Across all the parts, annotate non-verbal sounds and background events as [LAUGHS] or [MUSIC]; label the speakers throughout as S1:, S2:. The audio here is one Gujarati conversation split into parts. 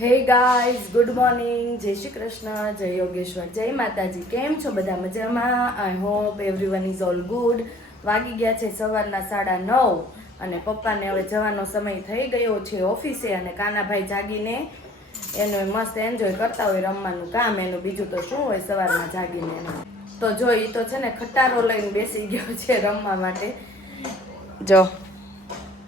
S1: હે ગાઈઝ ગુડ મોર્નિંગ જય શ્રી કૃષ્ણ, જય યોગેશ્વર, જય માતાજી. કેમ છો બધા મજામાં? I hope everyone is all good વાગી ગયા છે સવારના સાડા નવ અને પપ્પાને હવે જવાનો સમય થઈ ગયો છે ઓફિસે અને કાનાભાઈ જાગીને એનું મસ્ત એન્જોય કરતા હોય રમવાનું કામ. એનું બીજું તો શું હોય સવારમાં જાગીને એનું. તો જો એ તો છે ને ખટારો લઈને બેસી ગયો છે રમવા માટે. જો.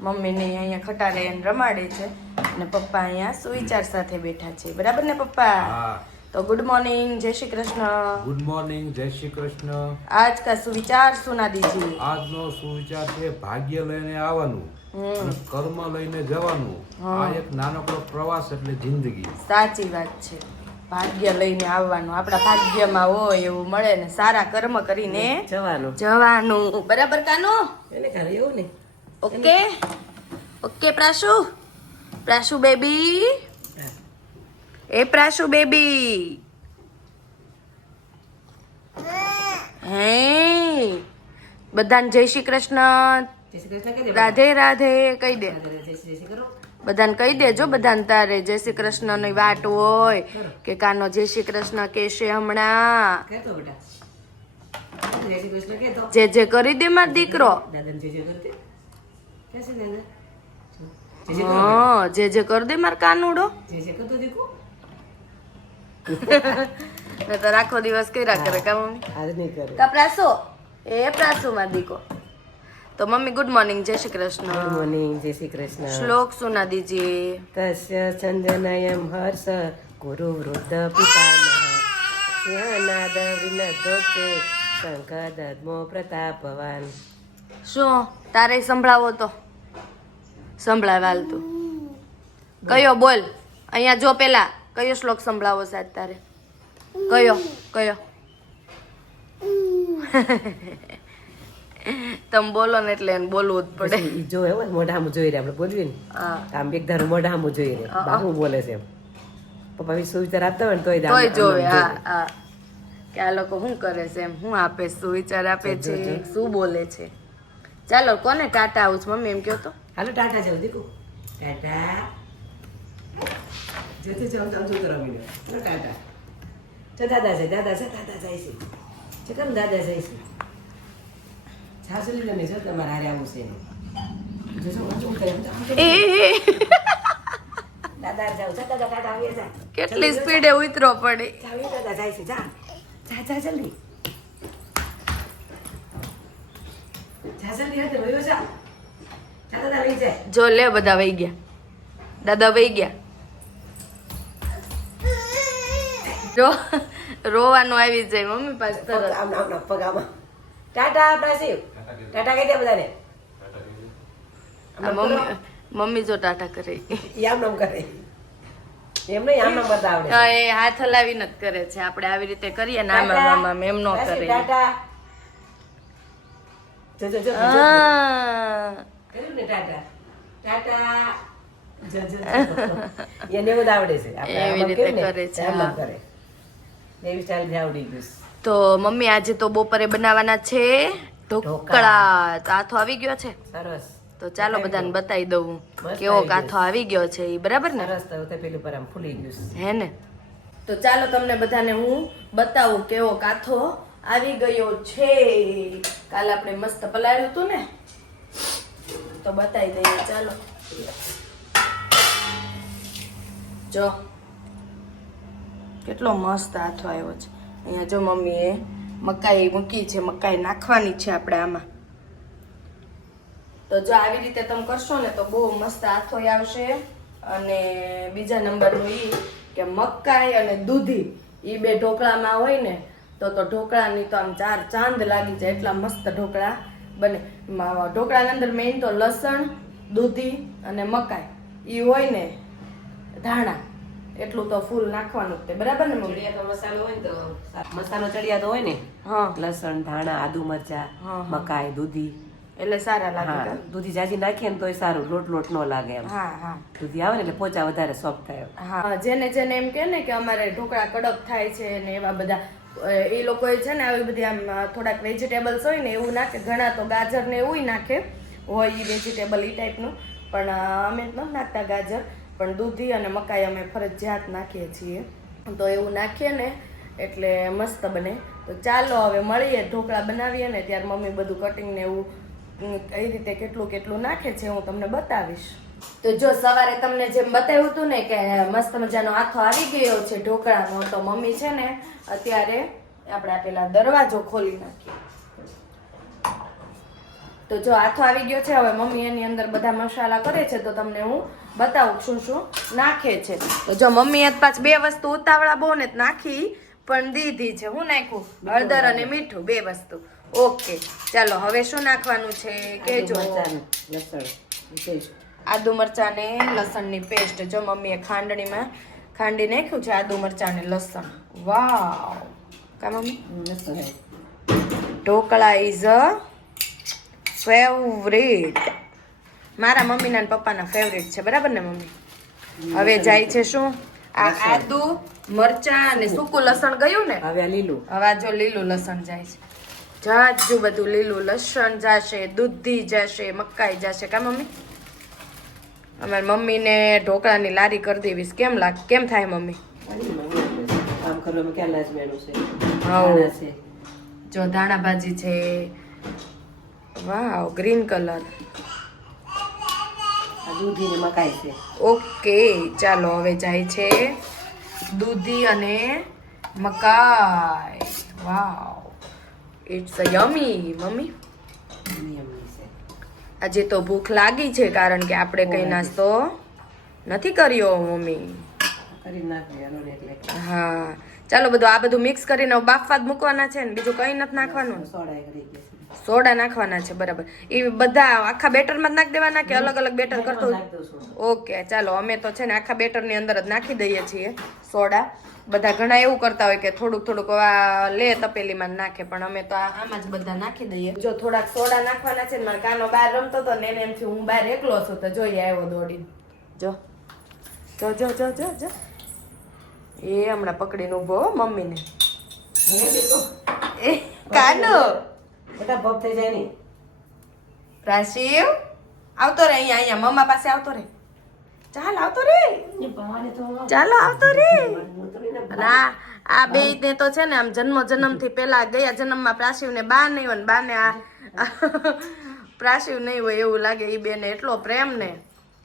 S1: મમ્મીને અહીંયા ખટારે એને રમાડે છે. અને પપ્પા અહીંયા સુવિચાર સાથે બેઠા છે. બરાબર ને પપ્પા? તો ગુડ મોર્નિંગ જય શ્રી કૃષ્ણ.
S2: ગુડ મોર્નિંગ જય શ્રી કૃષ્ણ.
S1: આજ કા સુવિચાર સુના દીજી
S2: આજનો સુવિચાર છે ભાગ્ય લઈને આવવાનું અને કર્મ લઈને જવાનું. આ એક નાનકડો પ્રવાસ એટલે જિંદગી.
S1: સાચી વાત છે. ભાગ્ય લઈને આવવાનું. આપણા ભાગ્યમાં હોય એવું મળે ને સારા કર્મ કરીને
S3: જવાનું.
S1: જવાનું. બરાબર કાનો?
S3: એને કરે એવું ને.
S1: Okay? Okay Prashu? Prashu baby? એ પ્રાશુ બેબી. હે? બધાને જય શ્રી કૃષ્ણ. રાધે રાધે કહી દે. બધાને કહી દેજો બધાને તારે. જય શ્રી કૃષ્ણની વાટ હોય કે કાનો જય શ્રી કૃષ્ણ કહેશે હમણાં. જે જે કરી દે મારો દીકરો.
S3: દાદા જય જય કરો
S1: જે જે કર દે માર કાનુડો
S3: જે જે કરતો [LAUGHS]
S1: તો આખો દિવસ કર્યા કરે કા મમ્મી?
S3: આજ નહીં કરે.
S1: કા પ્રાસો. એ પ્રાસો માં દીકો. તો મમ્મી ગુડ મોર્નિંગ જય શ્રી કૃષ્ણ.
S3: ગુડ મોર્નિંગ જય શ્રી કૃષ્ણ.
S1: શ્લોક સુના દીજીએ
S3: તસ્ય ચંદનયમ હર્ષ ગુરુ વૃદ્ધ પિતામહ. સ્યનાદ વિનદોચે શંકર દદ્મો પ્રતાપવાન.
S1: શું? તારે સંભળાવો તો. સંભળાવે હાલ તું. કયો બોલ? અહીંયા જો પેલા. કયો શ્લોક સંભળાવો સાહેબ તારે? કયો? કયો? તમે બોલો ને એટલે એને બોલવું જ પડે.
S3: જો એવું મોઢામાં જોઈ રહ્યા આપણે બોલવી ને. આમ એક ધારું મોઢામાં જોઈ રહ્યા બાહુ બોલે છે એમ. પપ્પા બી સુવિચાર આપતા હોય ને તોય
S1: તોય જોવે. હા કે આ લોકો શું કરે છે એમ? શું આપે શું આપે છે? શું બોલે છે? ચાલો કોને ટાટા આવું છું? મમ્મી એમ કહો તો
S3: હાલો ટાટા જાવ દીકુ. ટાટા. જતે જાવ જાવ જોતો રમીને હાલો ટાટા. જો દાદા છે દાદા છે દાદા જાય છે. છે કેમ દાદા જાય છે? સાસુ લીધો ને જો તમારે હારે આવું છે. તો તો.
S1: કેટલી સ્પીડે ઉતરો પડે.
S3: દાદા જાય છે જા. જા જા જલ્દી. જા.
S1: લે બધા વહી ગયા. દાદા વહી ગયા. રોવાનું આવી જાય મમ્મી પાસે તરત.
S3: આમ આમ આમ ટાટા આપણા ટાટા કહી દે. બધાને.
S1: મમ્મી મમ્મી જો ટાટા કરે.
S3: આમ નામ કરે. એમને આમ નામ બતાવડે.
S1: હા, એ હાથ હલાવીને જ કરે છે. આપણે આવી રીતે કરીએ ને આમાં. આમાં એમ ન કરે.
S3: ટાટા. જો જો જો જો.
S1: હા
S3: કર્યું ને ટાટા? ટાટા જો જો જો. એને એવું આવડે છે.
S1: એવી રીતે કરે છે,
S3: આમ આમ
S1: હા.
S3: કરે. એવી સ્ટાઇલ આવડી ગયું
S1: તો મમ્મી આજે તો બપોરે બનાવવાના છે ઢોકળા. કાથો આવી ગયો છે?
S3: સરસ.
S1: તો ચાલો બધાને બતાવી દઉં. કેવો કાથો આવી ગયો છે એ બરાબર ને?
S3: સરસ તો પેલું પર આમ ફૂલી ગયું
S1: હે ને? તો ચાલો તમને બધાને હું બતાવું કેવો કાથો આવી ગયો છે. કાલ આપણે મસ્ત પલાળ્યું હતું ને, તો બતાવી દઈએ, ચાલો. જો, કેટલો મસ્ત હાથો આવ્યો છે. અહીંયા જો મમ્મીએ મકાઈ મૂકી છે, મકાઈ નાખવાની છે આપણે આમાં. તો જો આવી રીતે તમે કરશો ને, તો બહુ મસ્ત હાથો આવશે. અને બીજા નંબરનું એ કે મકાઈ અને દૂધી એ બે ઢોકળામાં હોય ને તો તો ઢોકળાની તો આમ ચાર ચાંદ લાગી જાય એટલા મસ્ત ઢોકળા બને. ઢોકળાની અંદર મેઇન તો લસણ દૂધી અને મકાઈ. એ હોય ને ધાણા. એટલું તો ફૂલ નાખવાનું તે. બરાબર ને
S3: મસાલો હોય ને તો મસાલો ચડિયાતો હોય ને
S1: હા.
S3: લસણ ધાણા આદુ મરચા મકાઈ દૂધી.
S1: એટલે સારા લાગે
S3: દૂધી જાજી નાખીએ ને તોય સારું લોટ લોટ ન લાગે એમ.
S1: હા હા.
S3: દૂધી આવે ને એટલે પોચા વધારે સોફ્ટ થાય
S1: હા જેને જેને એમ કે ને કે અમારે ઢોકળા કડક થાય છે ને એવા બધા એ લોકોએ છે ને આવી બધી આમ થોડાક વેજીટેબલ્સ હોય ને એવું નાખે, ઘણા તો ગાજર ને એવું નાખે, હોય એ વેજીટેબલ એ ટાઈપનું પણ અમે ન નાખતા ગાજર, પણ દૂધી અને મકાઈ અમે ફરજિયાત નાખીએ છીએ. તો એવું નાખીએ ને, એટલે મસ્ત બને. તો ચાલો હવે મળીએ, ઢોકળા બનાવીએ ને, ત્યારે મમ્મી બધું કટિંગ ને એવું કઈ રીતે કેટલું કેટલું નાખે છે હું તમને બતાવીશ. તો જો સવારે તમને જેમ બતાવ્યું હતું ને કે મસ્ત મજાનો આથો આવી ગયો છે ઢોકળાનો તો મમ્મી છે ને અત્યારે આપણે પેલા દરવાજો ખોલી નાખીએ. તો જો આથો આવી ગયો છે હવે મમ્મી એની અંદર બધા મસાલા કરે છે તો તમને હું બતાવું શું શું નાખે છે. તો જો મમ્મી આજ પાછ બે વસ્તુ ઉતાવળા બહુ ને નાખી પણ દીધી છે હું નાખું? હળદર અને મીઠું બે વસ્તુ. ઓકે ચાલો હવે શું નાખવાનું છે કેજો.
S3: લસણ
S1: આદુ મરચાં ને લસણની પેસ્ટ જો મમ્મીએ ખાંડણીમાં ખાંડી નાખ્યું છે આદુ મરચાં ને લસણ. વાવ. કા mummy? Dhokla is a favourite મારા મમ્મીના ને પપ્પાના ફેવરેટ છે. બરાબર ને મમ્મી? હવે જાય છે શું? આ આદુ મરચાં અને સૂકું લસણ ગયું ને?
S3: હવે લીલું.
S1: હવે જો લીલું લસણ જાય છે. જાજુ બધું લીલું લસણ જાશે દૂધી જશે મકાઈ જશે. કા મમ્મી? અમારી મમ્મીને ઢોકળાની લારી કરી દેવીશ. કેમ લાગ કેમ થાય મમ્મી?
S3: કામ કરવામાં ક્યાં લાજવાનું છે? છે.
S1: જો ધાણા ભાજી છે. Wow green colour.
S3: દૂધી ને મકાઈ છે.
S1: ઓકે ચાલો હવે જાય છે દૂધી અને મકાઈ. વાવ. It's yummy mummy. આજે તો ભૂખ લાગી છે કારણ કે આપણે કઈ નાસ્તો નથી કર્યો મમ્મી. હા. ચાલો બધું આ બધું મિક્સ કરીને બાફવા જ મૂકવાના છે ને બીજું કઈ નથી નાખવાનું.
S3: સોડા
S1: નાખવાના છે બરાબર. એ બધા આખા બેટરમાં જ નાખી દેવાના કે અલગ અલગ બેટર કરતો ઓકે ચાલો અમે તો છે ને આખા બેટરની અંદર જ નાખી દઈએ છીએ સોડા. બધા ઘણા એવું કરતા હોય કે થોડુંક થોડુંક લે તપેલીમાં નાખે પણ અમે તો આ- આમાં જ બધા નાખી દઈએ. જો થોડાક સોડા નાખવાના છે ને મારો કાનો બહાર રમતો હતો ને એને એમથી હું બહાર એકલો છું તો જોઈએ આવ્યો દોડીને. જો. જો જો જો જો જો. એ હમણાં પકડીને ઊભો મમ્મીને. એ કાનો.
S3: બેટા ભોગ થઈ જાય નહીં.
S1: રાશિવ આવતો રે અહીંયા અહીંયા મમ્મા પાસે આવતો રે. ચાલ આવતો રે. ચાલો આવતો રે. અને આ બે ને તો છે ને આમ જન્મ જન્મથી પેલા ગયા જન્મમાં પ્રાસીવ ને બા નહીં હોય ને બા ને આ [LAUGHS] પ્રાશિવ નહીં હોય એવું લાગે એ બે ને એટલો પ્રેમ ને.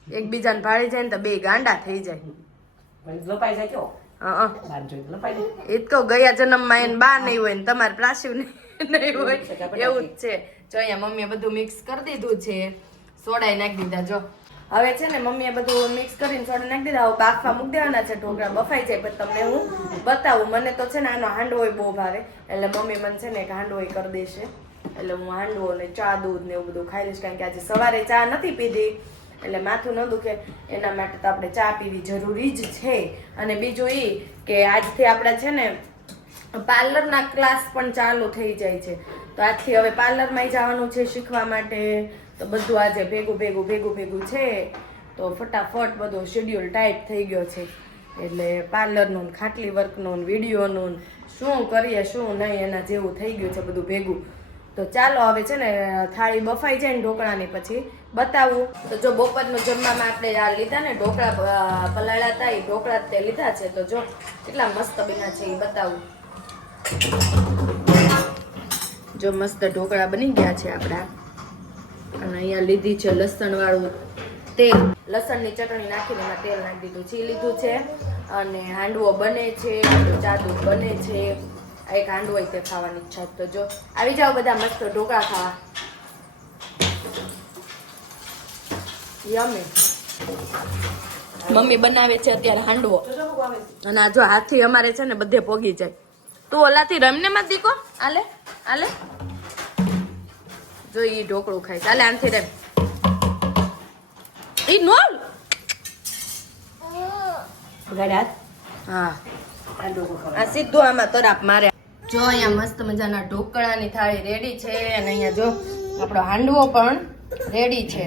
S1: એકબીજાને ભાળી જાય ને તો બે ગાંડા થઈ જાય. એ જ કહું ગયા જન્મમાં એને બા નહીં હોય ને તમારે પ્રાસીવ નહીં [LAUGHS] હોય. એવું જ છે. જો અહીંયા મમ્મીએ બધું મિક્સ કરી દીધું છે. સોડાઈ નાખી દીધા જો. હવે છે ને મમ્મીએ બધું મિક્સ કરીને સોડા નાખી દીધા. હવે બાફવા મૂકી દેવાના છે ઢોકળા બફાઈ જાય પછી તમને હું બતાવું. મને તો છે ને આનો હાંડવોય બહુ ભાવે. એટલે મમ્મી મને છે ને એક હાંડવો કરી દેશે. એટલે હું હાંડવો ને ચા દૂધ ને એવું બધું ખાઈ લઈશ કારણ કે આજે સવારે ચા નથી પીધી. એટલે માથું ન દુખે. એના માટે તો આપણે ચા પીવી જરૂરી જ છે. અને બીજું એ કે આજથી આપણા છે ને પાર્લરના ક્લાસ પણ ચાલુ થઈ જાય છે. તો આજથી હવે પાર્લરમાં જવાનું છે શીખવા માટે. તો બધું આજે ભેગું ભેગું ભેગું ભેગું છે. તો ફટાફટ બધો શેડ્યુલ ટાઈપ થઈ ગયો છે. એટલે પાર્લરનું ખાટલી વર્કનું વિડીયોનું શું કરીએ, શું નહીં, એના જેવું થઈ ગયું છે બધું ભેગું. તો ચાલો હવે છે ને, થાળી બફાઈ જાય ને ઢોકળાની પછી બતાવું. તો જો બપોરનું જમવામાં આપણે આ લીધા ને ઢોકળા પલાળ્યા હતા એ ઢોકળા તે લીધા છે. તો જો કેટલા મસ્ત બન્યા છે એ બતાવું. જો મસ્ત ઢોકળા બની ગયા છે આપણા. અને અહીંયા લીધી છે લસણ વાળું તેલ. લસણની ચટણી નાખીને એમાં તેલ નાખી દીધું છે. લીધું છે અને હાંડવો બને છે ચાદુ બને છે. એક હાંડવો તે ખાવાની ઈચ્છા તો જો આવી જાઓ બધા મસ્ત ઢોકળા ખાવા. યમી મમ્મી બનાવે છે અત્યારે હાંડવો. અને આ જો હાથી અમારે છે ને બધે પોગી જાય. તું ઓલાથી રમને માં દીકો. આલે આલે. જો એ ઢોકળું ખાય ચાલે આનથી રેમ. ઈ નોલ. હા.
S3: આ
S1: સીધું આમાં તરાપ મારે. જો અહીંયા મસ્ત મજાના ઢોકળાની થાળી રેડી છે અને અહીંયા જો આપણો હાંડવો પણ રેડી છે.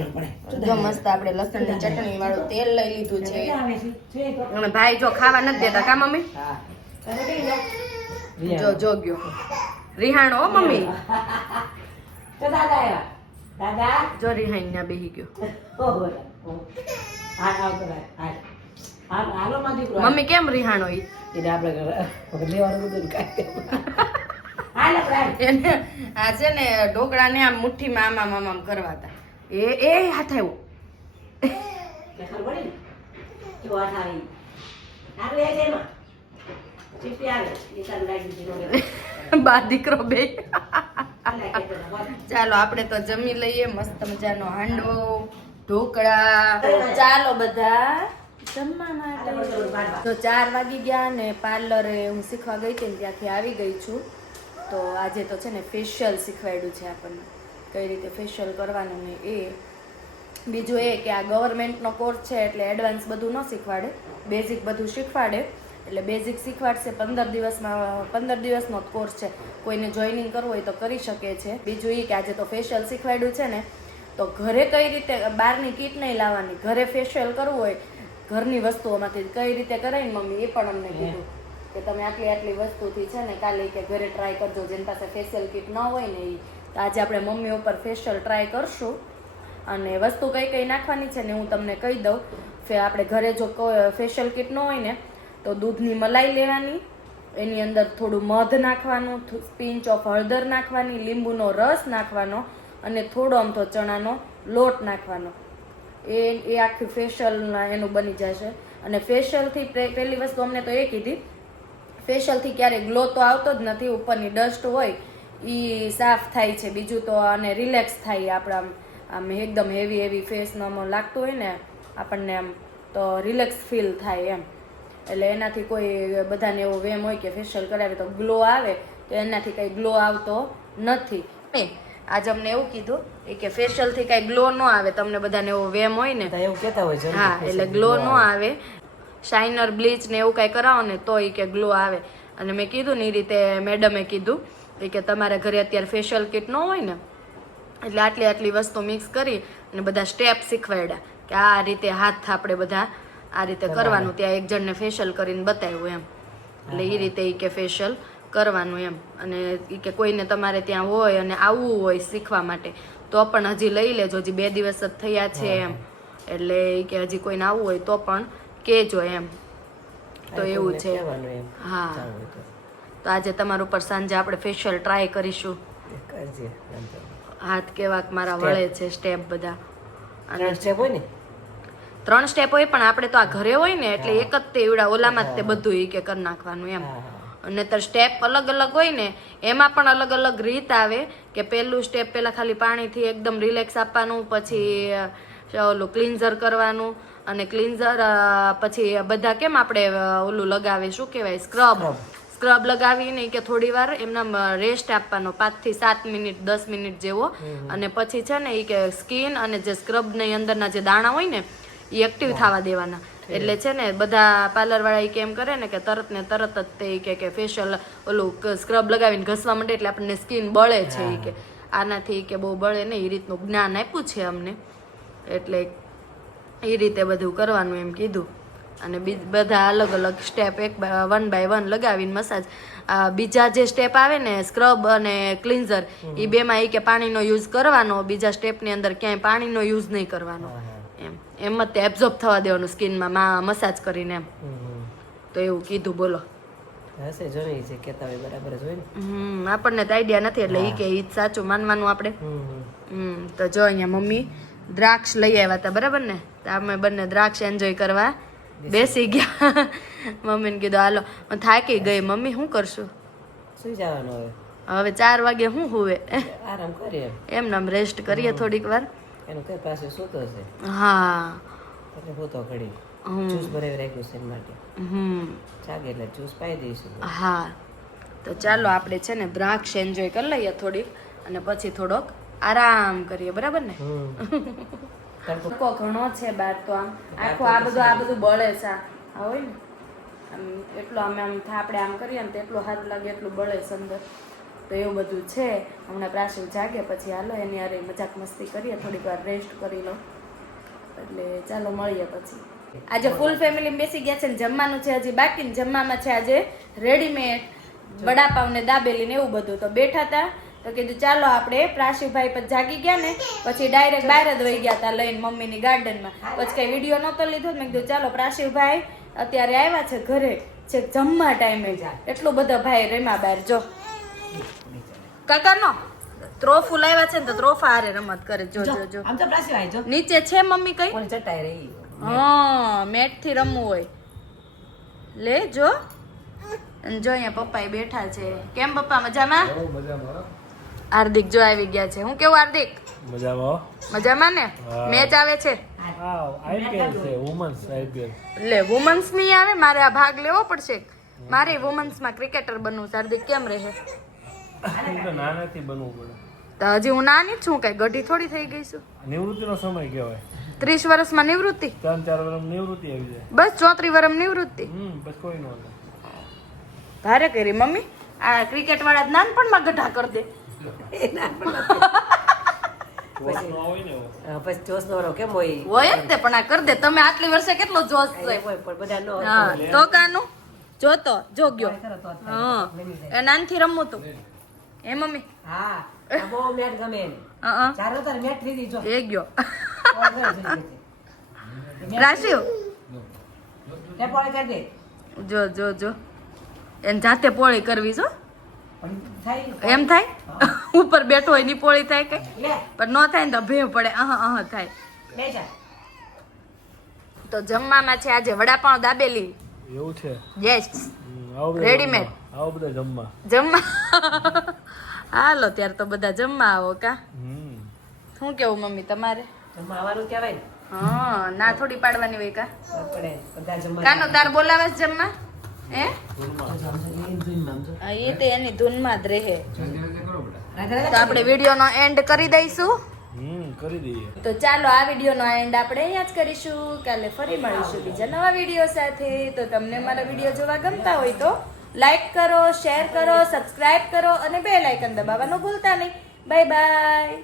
S1: જો મસ્ત આપણે લસણની ચટણી વાળું તેલ લઈ લીધું છે. અને ભાઈ જો ખાવા નથી દેતા કા મમ્મી? જો જો ગયો. રિહાણ હો મમ્મી.
S3: તો દાદા આવ્યા. દાદા?
S1: જો રિહાણ ના બેહી ગયો. મમ્મી કેમ રિહાણો હોય
S3: એને આપણે ઘરે લેવાનું બધું કાંઈ.
S1: એને આ છે ને ઢોકળાને આમ મુઠ્ઠીમાં આમ આમ આમ કરવા કરવાતા એ એ હાથ આવ્યો
S3: ખબર પડી ને? જો હાથ આવે. [LAUGHS]
S1: બા દીકરો બે. ચાલો આપણે તો જમી લઈએ મસ્ત મજાનો હાંડવો ઢોકળા. ચાલો બધા જમવા માટે. તો ચાર વાગી ગયા ને પાર્લરે હું શીખવા ગઈ હતી ત્યાંથી આવી ગઈ છું. તો આજે તો છે ને ફેશિયલ શીખવાડ્યું છે આપણને. કઈ રીતે ફેશિયલ કરવાનું ને એ. બીજું એ કે આ ગવર્મેન્ટનો કોર્સ છે એટલે એડવાન્સ બધું ન શીખવાડે. બેઝિક બધું શીખવાડે. એટલે બેઝિક શીખવાડશે. પંદર દિવસમાં પંદર દિવસનો કોર્સ છે. કોઈને જોઈનિંગ કરવું હોય તો કરી શકે છે. બીજું એ કે આજે તો ફેશિયલ શીખવાડ્યું છે ને તો ઘરે કઈ રીતે બહારની કીટ નહીં લાવવાની. ઘરે ફેશિયલ કરવું હોય ઘરની વસ્તુઓમાંથી કઈ રીતે કરાય ને મમ્મી એ પણ અમને કીધું કે તમે આટલી આટલી વસ્તુથી છે ને કાલે કે ઘરે ટ્રાય કરજો જેની પાસે ફેશિયલ કીટ ન હોય ને એ તો આજે આપણે મમ્મી ઉપર ફેશિયલ ટ્રાય કરશું. અને વસ્તુ કઈ કઈ નાખવાની છે ને હું તમને કહી દઉં. આપણે ઘરે જો ફેશિયલ કીટ ન હોય ને તો દૂધની મલાઈ લેવાની, એની અંદર થોડું મધ નાખવાનું પિંચ ઓફ હળદર નાખવાની, લીંબુનો રસ નાખવાનો અને થોડો અમથો ચણાનો લોટ નાખવાનો. એ એ આખી ફેશિયલ એનું બની જશે. અને ફેશિયલથી પહેલી વસ્તુ અમને તો એ કીધી ફેશિયલથી ક્યારેય ગ્લો તો આવતો જ નથી, ઉપરની ડસ્ટ હોય એ સાફ થાય છે. બીજું તો અને રિલેક્સ થાય, આપણા આમ એકદમ હેવી હેવી ફેસ લાગતું હોય ને, આપણને આમ તો રિલેક્સ ફીલ થાય એમ. એટલે એનાથી કોઈ બધાને એવો વેમ હોય કે ફેશિયલ કરાવે તો ગ્લો આવે તો એનાથી કંઈ ગ્લો આવતો નથી. આજે અમને એવું કીધું કે ફેશિયલથી કાંઈ ગ્લો ન આવે તમને બધાને એવો વેમ હોય ને?
S3: એવું કહેતા હોય
S1: હા એટલે ગ્લો ન આવે. શાઇનર બ્લીચ ને એવું કાંઈ કરાવો ને તો એ કે ગ્લો આવે. અને મેં કીધું ને એ રીતે મેડમે કીધું એ કે તમારા ઘરે અત્યારે ફેશિયલ કિટ ન હોય ને એટલે આટલી આટલી વસ્તુ મિક્સ કરી અને બધા સ્ટેપ શીખવાડ્યા કે આ રીતે હાથ આપણે બધા આ રીતે કરવાનું. ત્યાં એક જણને ફેશિયલ કરીને બતાવ્યું એમ. એટલે એ રીતે એ કે ફેશિયલ કરવાનું એમ. અને એ કે કોઈને તમારે ત્યાં હોય અને આવવું હોય શીખવા માટે તો પણ હજી લઈ લેજો. હજી બે દિવસ જ થયા છે એમ. એટલે એ કે હજી કોઈને આવવું હોય તો પણ કહેજો એમ. તો એવું છે. હા.
S3: તો.
S1: આજે તમારા ઉપર સાંજે આપણે ફેશિયલ ટ્રાય કરીશું. હાથ કેવાક મારા વળે છે સ્ટેપ બધા. અને
S3: સ્ટેપ હોય ને?
S1: ત્રણ સ્ટેપ હોય પણ આપણે તો આ ઘરે હોય ને એટલે એક જ તે એવડા ઓલામાં જ તે બધું એ કે કરી નાખવાનું એમ. અને તર સ્ટેપ અલગ અલગ હોય ને એમાં પણ અલગ અલગ રીત આવે કે પહેલું સ્ટેપ પહેલાં ખાલી પાણીથી એકદમ રિલેક્સ આપવાનું પછી ઓલું ક્લિન્ઝર કરવાનું અને ક્લિન્ઝર પછી બધા કેમ આપણે ઓલું લગાવે શું કહેવાય સ્ક્રબ સ્ક્રબ લગાવીને કે થોડી વાર એમના રેસ્ટ આપવાનો પાંચથી સાત મિનિટ દસ મિનિટ જેવો. અને પછી છે ને એ કે સ્કિન અને જે સ્ક્રબની અંદરના જે દાણા હોય ને એ એક્ટિવ થવા દેવાના. એટલે છે ને બધા પાર્લર વાળા ઈ કેમ કરે ને કે તરત ને તરત જ તે કે કે ફેશિયલ ઓલું સ્ક્રબ લગાવીને ઘસવા માંડે એટલે આપણને સ્કિન બળે છે એ કે. આનાથી કે બહુ બળે ને એ રીતનું જ્ઞાન આપ્યું છે અમને. એટલે એ રીતે બધું કરવાનું એમ કીધું. અને બધા અલગ અલગ સ્ટેપ એક વન બાય વન લગાવીને મસાજ બીજા જે સ્ટેપ આવે ને સ્ક્રબ અને ક્લિન્ઝર એ બેમાં એ કે પાણીનો યુઝ કરવાનો બીજા સ્ટેપની અંદર ક્યાંય પાણીનો યુઝ નહીં કરવાનો. એમ જ તે એબ્ઝોર્બ થવા દેવાનું સ્કિનમાં માં મસાજ કરીને એમ. તો એવું કીધું બોલો.
S3: હશે જો ને જે કહેતા હોય બરાબર જ હોય ને.
S1: હમ આપણને તો આઈડિયા નથી એટલે એ કે એ સાચું માનવાનું આપણે.
S3: હમ,
S1: તો જો અહીંયા મમ્મી દ્રાક્ષ લઈ આવ્યા હતા બરાબર ને? તો અમે બંને દ્રાક્ષ એન્જોય કરવા બેસી ગયા. [LAUGHS] મમ્મીને કીધું હાલો. હું થાકી ગઈ. મમ્મી શું કરશું?
S3: સુઈ જવાનું હવે.
S1: હવે ચાર વાગે શું હુવે?
S3: આરામ કરીએ. એમ
S1: એમને આમ રેસ્ટ કરીએ થોડીક વાર.
S3: એનું કઈ પાસે સૂતો છે?
S1: હા.
S3: એટલે સૂતો ઘડી. જ્યુસ ભરાવી રાખ્યું છે માટે.
S1: હમ.
S3: જાગે એટલે જ્યુસ પાઈ દઈશું.
S1: હા. તો ચાલો આપણે છે ને દ્રાક્ષ એન્જોય કરી લઈએ થોડીક અને પછી થોડોક આરામ કરીએ બરાબર ને?
S3: તડકો [LAUGHS]
S1: ઘણો છે બાર તો આમ. આખું આ બધું આ બધું બળે છે. આ હોય ને? આમ એટલું આમ આમ આપણે આમ કરીએ ને તો એટલું હાથ લાગે એટલું બળે છે અંદર. તો એવું બધું છે. હમણાં પ્રાસુ જાગે પછી હાલો એની હારે મજાક મસ્તી કરીએ, થોડીક વાર રેસ્ટ કરી લો એટલે ચાલો મળીએ પછી. આજે ફૂલ ફેમિલી બેસી ગયા છે ને જમવાનું છે હજી બાકી જમવામાં છે આજે રેડીમેડ વડાપાવ ને દાબેલી ને એવું બધું. તો બેઠા હતા તો કીધું ચાલો આપણે પ્રાસીભાઈ પછી જાગી ગયા ને, પછી ડાયરેક્ટ બહાર જ વહી ગયા હતા લઈને મમ્મીની ગાર્ડનમાં પછી કઈ વીડિયો નહોતો લીધો મેં કીધું ચાલો પ્રાસીભાઈ અત્યારે આવ્યા છે ઘરે, છે જમવા ટાઈમે એટલો બધા ભાઈ રેમા બહાર, જો. કાકાનો? ત્રોફું લાવ્યા છે ને તો ત્રોફા હારે રમત કરે. જો જો જો
S3: આમ તો પ્લાસ્ટિક વાય જો.
S1: નીચે છે મમ્મી કઈ?
S3: કોણ ચટાઈ રહી.
S1: હા મેટથી રમવું હોય. લે જો. અને જો અહીંયા પપ્પા બેઠા છે. કેમ પપ્પા મજામાં? હાર્દિક જો આવી ગયા છે. હું કેવું હાર્દિક?
S4: મજામાં
S1: મજામાં ને? મેચ આવે છે?
S4: હા આઈપીએલ છે વુમન્સ
S1: લે વુમન્સની આવે મારે આ ભાગ લેવો પડશે. મારે વુમન્સમાં ક્રિકેટર બનવું છે. હાર્દિક કેમ રહે?
S4: નાનાથી બનવું પડે.
S1: તો હજી હું નાની જ છું કઈ ગઢી થોડી થઈ ગઈ છું.
S4: નિવૃત્તિનો સમય કહેવાય.
S1: ત્રીસ વર્ષમાં નિવૃત્તિ?
S4: ત્રણ ચાર વર્ષ નિવૃત્તિ આવી જાય.
S1: બસ ચોત્રી વર્ષ નિવૃત્તિ?
S4: હમ કોઈ નો
S1: ભારે કરી મમ્મી આ ક્રિકેટ વાળા નાનપણમાં ગઢા કરી દે.
S3: પછી જોશ નો કેમ હોય?
S1: હોય જ તે પણ આ કરી દે. તમે આટલી વર્ષે કેટલો જોશ છે?
S3: બધા નો
S1: હા તો કાનું જોતો જોગ્યો હા એ નાનથી રમવું તું. એ મમ્મી?
S3: હા બહુ મેટ ગમે એને
S1: અ
S3: ચાલો મેટ લીધી જો.
S1: એ ગયો.
S3: પોળ કરે છે રીતે.
S1: રાશિઓ?
S3: તે પોળ કરી દે.
S1: જો જો જો. એને જાતે પોળી કરવી છો એમ થાય? ઉપર બેઠો હોયની પોળી થાય કઈ પણ ન થાય ને તો ભેવ પડે. અહ અહ થાય. તો જમવામાં છે આજે વડાપાઉં દાબેલી.
S4: એવું છે.
S1: યસ
S4: હમ, આવો બધા જમવા. જમવા.
S1: હાલો ત્યારે તો બધા જમવા આવો કા? શું કેવું મમ્મી તમારે?
S3: જમવા કહેવાય
S1: હા ના થોડી પાડવાની હોય કા? કાનો તાર બોલાવે છે જમવા? હે? એ તો એની ધૂનમાં જ રહે. તો આપણે વિડીયોનો એન્ડ કરી દઈશું.
S4: કરી દઈએ.
S1: તો ચાલો, આ વિડીયોનો એન્ડ આપણે અહીંયા જ કરીશું. કાલે ફરી મળીશું બીજા નવા વીડિયો સાથે. તો તમને મારા વીડિયો જોવા ગમતા હોય તો લાઈક કરો શેર કરો સબસ્ક્રાઇબ કરો અને બે લાઇકન દબાવવાનું ભૂલતા નહીં. Bye bye